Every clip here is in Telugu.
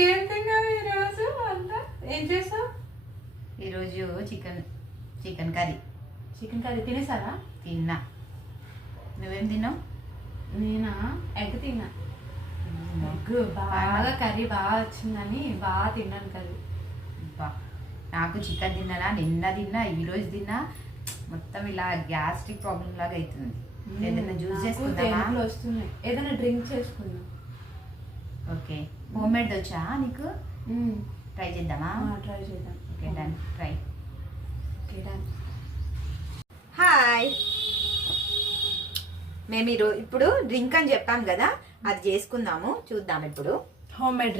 ఏం తిన్నావు ఈరోజు అంతా? ఏం చేసావు ఈరోజు? Chicken curry. చికెన్ కర్రీ తినేసారా? తిన్నా. నువ్వేం తిన్నావు? నేనా ఎగ్ తిన్నా. ఎగ్ బాగా కర్రీ బాగా వచ్చిందని బాగా తిన్నాను కర్రీ. నాకు చికెన్ తిన్నానా, నిన్న తిన్నా, ఈరోజు తిన్నా. మొత్తం ఇలా గ్యాస్ట్రిక్ ప్రాబ్లం లాగా అవుతుంది. ఏదైనా జ్యూస్ చేసుకుందామా? వస్తున్నాయి, ఏదైనా డ్రింక్ చేసుకుందాం. ఓకే, హోమ్ మేడ్ వచ్చా నీకు? ట్రై చేద్దామా? ట్రై చేద్దాం. Okay done, try. Okay done. Hi, మేము ఇప్పుడు డ్రింక్ అని చెప్పాం కదా, అది చేసుకుందాము. చూద్దాం ఇప్పుడు. Home made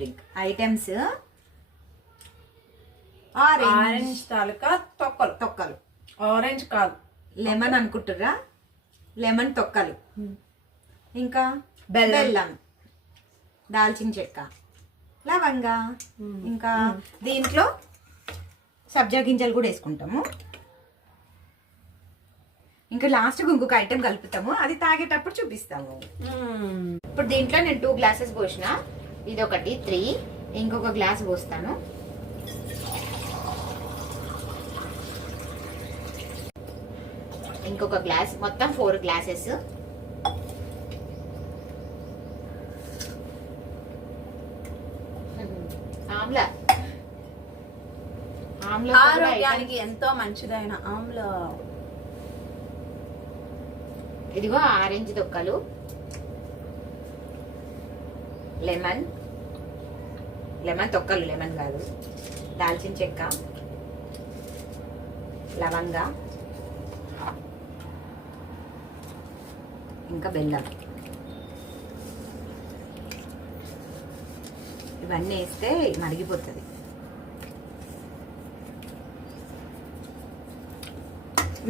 drink items: orange తాలూకా తొక్కలు. ఆరెంజ్ కాదు, లెమన్ అనుకుంటుర్రా? లెమన్ తొక్కలు, ఇంకా బెల్లం, దాల్చిన చెక్క, లవంగా, ఇంకా దీంట్లో సబ్జా గింజలు కూడా వేసుకుంటాము. ఇంకా లాస్ట్ ఇంకొక ఐటెం కలుపుతాము, అది తాగేటప్పుడు చూపిస్తాము. ఇప్పుడు దీంట్లో నేను 2 గ్లాసెస్ పోసిన. ఇది ఒకటి 3, ఇంకొక గ్లాస్ పోస్తాను. ఇంకొక గ్లాస్, మొత్తం 4 గ్లాసెస్. ఆరోగ్యానికి ఎంతో మంచిదైన ఆమ్లా. ఇదిగో ఆరెంజ్ తొక్కలు, లెమన్ తొక్కలు, లెమన్ కాదు, దాల్చిన చెక్క, లవంగా, ఇంకా బెల్లం. ఇవన్నీ వేస్తే మరిగిపోతుంది.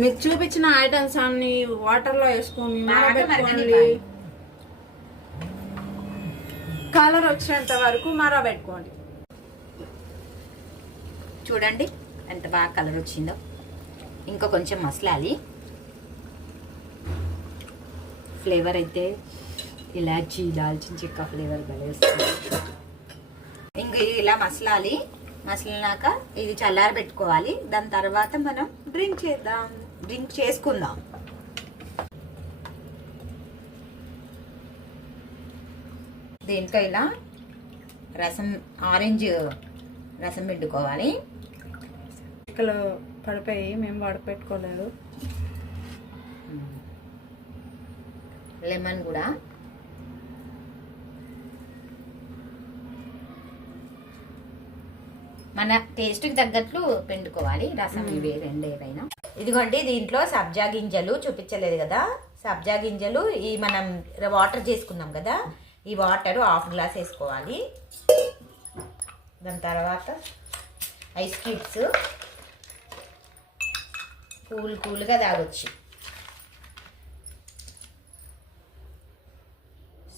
మీకు చూపించిన ఐటమ్స్ అన్ని వాటర్ లో వేసుకొని కలర్ వచ్చేంత వరకు మరబెట్టుకోండి. చూడండి ఎంత బాగా కలర్ వచ్చిందో. ఇంకా కొంచెం మసలాలి. ఫ్లేవర్ అయితే ఇలాచీ, దాల్చిన చెక్క ఫ్లేవర్ భలే వస్తుంది. ఇంక ఇలా మసలాలి. మసలినాక ఇది చల్లారి పెట్టుకోవాలి. దాని తర్వాత మనం డ్రింక్ చేసుకుందాం. దీంట్లో ఇలా ఆరెంజ్ రసం పెట్టుకోవాలి. ఇక్కడ పడిపోయి మేము వడపెట్టుకోలేదు. లెమన్ కూడా, మన టేస్ట్కి తగ్గట్లు పిండుకోవాలి. రసం ఇవి రెండు ఏవైనా. ఇదిగోండి, దీంట్లో సబ్జా గింజలు చూపించలేదు కదా, సబ్జా గింజలు ఈ మనం వాటర్ చేసుకున్నాం కదా, ఈ వాటర్ 1/2 గ్లాస్ వేసుకోవాలి. దాని తర్వాత ఐస్ క్యూబ్స్, కూల్గా తాగొచ్చు.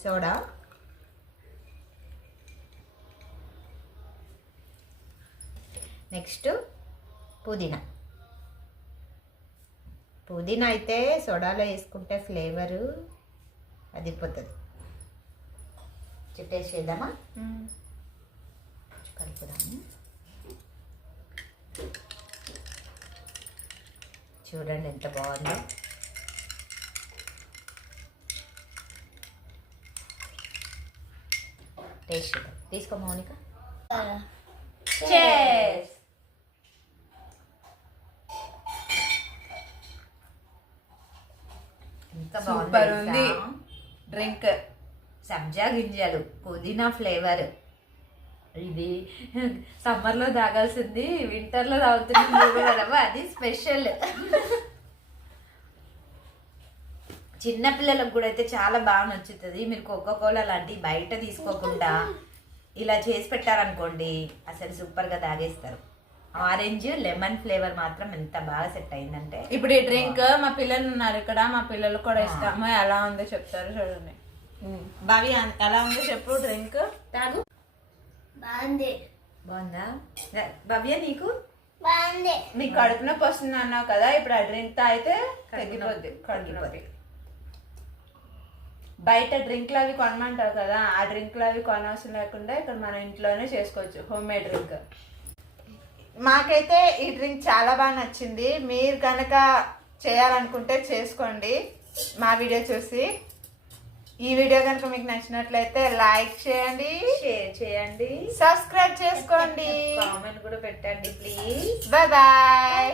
సోడా, నెక్స్ట్ పుదీనా అయితే సోడాలో వేసుకుంటే ఫ్లేవరు అదిపోతుంది. చుట్టేసి వేద్దామా? కలుపుదాము. చూడండి ఎంత బాగుందో. టేస్ట్ తీసుకో మౌనిక. Cheers. సూపర్ ఉంది డ్రింక్. సబ్జా గింజలు, పుదీనా ఫ్లేవర్. ఇది సమ్మర్ లో తాగాల్సింది వింటర్ లో తాగుతుంది. అది స్పెషల్. చిన్నపిల్లలకు కూడా అయితే చాలా బాగా నచ్చుతుంది. మీరు కోకోకోలా లాంటివి బయట తీసుకోకుండా ఇలా చేసి పెట్టారనుకోండి, అసలు సూపర్గా తాగేస్తారు. ఆరెంజ్ లెమన్ ఫ్లేవర్ మాత్రం ఎంత బాగా సెట్ అయిందంటే. ఇప్పుడు ఈ డ్రింక్ మా పిల్లలు ఉన్నారు ఇక్కడ, మా పిల్లలు కూడా ఇస్తాము. ఎలా ఉందో చెప్తారు చూడండి. బావి ఎలా ఉందో చెప్పు. డ్రింక్ తాగు. బాగుందా భవ్య? నీకు బాగుంది. నీకు కడుపు నొప్పి వస్తుంది అన్నావు కదా, ఇప్పుడు ఆ డ్రింక్ తాగితే తగ్గిపోద్ది కడుపు నొప్పి. బయట డ్రింక్లు అవి కొనమంటావు కదా, ఆ డ్రింక్లు అవి కొనవసరం లేకుండా ఇక్కడ మనం ఇంట్లోనే చేసుకోవచ్చు హోమ్ మేడ్ డ్రింక్. మాకైతే ఈ డ్రింక్ చాలా బాగా నచ్చింది. మీరు కనుక చేయాలనుకుంటే చేసుకోండి మా వీడియో చూసి. ఈ వీడియో కనుక మీకు నచ్చినట్లయితే లైక్ చేయండి, షేర్ చేయండి, సబ్స్క్రైబ్ చేసుకోండి, కామెంట్ కూడా పెట్టండి ప్లీజ్. Bye bye.